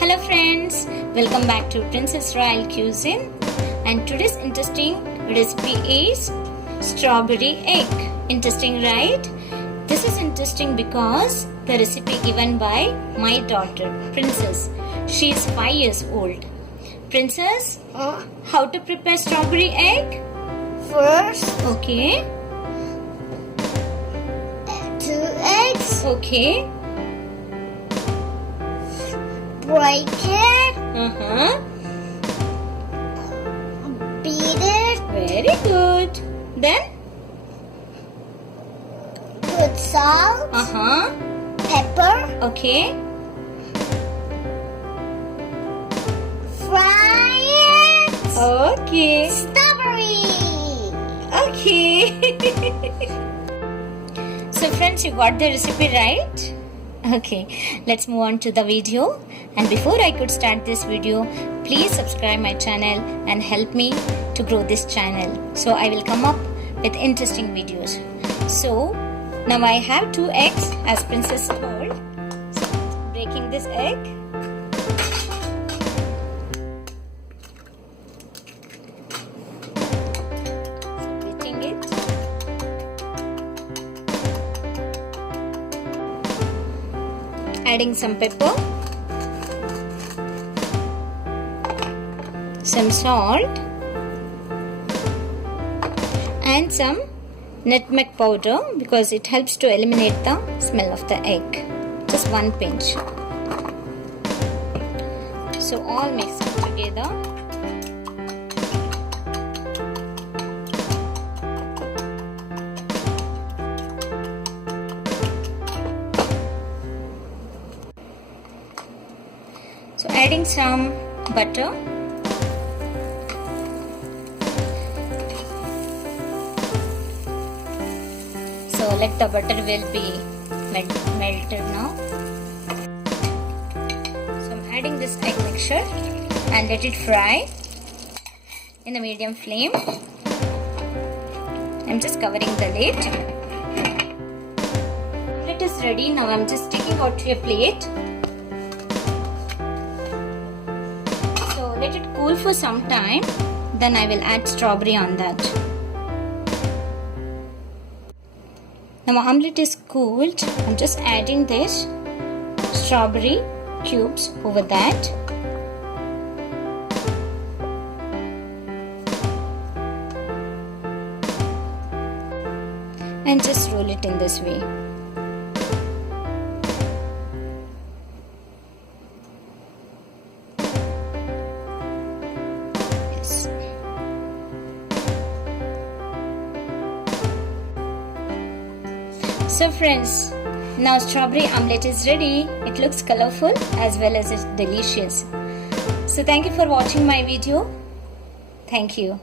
Hello friends, welcome back to Princess Royal Cuisine, and today's interesting recipe is strawberry egg. Interesting, right? This is interesting because the recipe given by my daughter Princess. She is 5 years old. Princess, how to prepare strawberry egg? First, Okay. 2 eggs, Okay. break it, beat it, Very good. Then? put salt, pepper, Okay. fry it, Okay. strawberry. Okay. So friends, you got the recipe right? Okay, let's move on to the video. And before I could start this video, please subscribe my channel and help me to grow this channel. So I will come up with interesting videos. So now I have 2 eggs as Princess told. So breaking this egg. Beating it. Adding some pepper, some salt, and some nutmeg powder because it helps to eliminate the smell of the egg. Just 1 pinch. So all mixed together. So adding some butter, so let the butter will be melted now. So I'm adding this egg mixture and let it fry in the medium flame. I'm just covering the lid. It is ready. Now I'm just taking out to a plate. Let it cool for some time, then I will add strawberry on that. Now my omelette is cooled. I'm just adding this strawberry cubes over that. And just roll it in this way. So friends, now strawberry omelette is ready. It looks colorful as well as it's delicious. So thank you for watching my video. Thank you.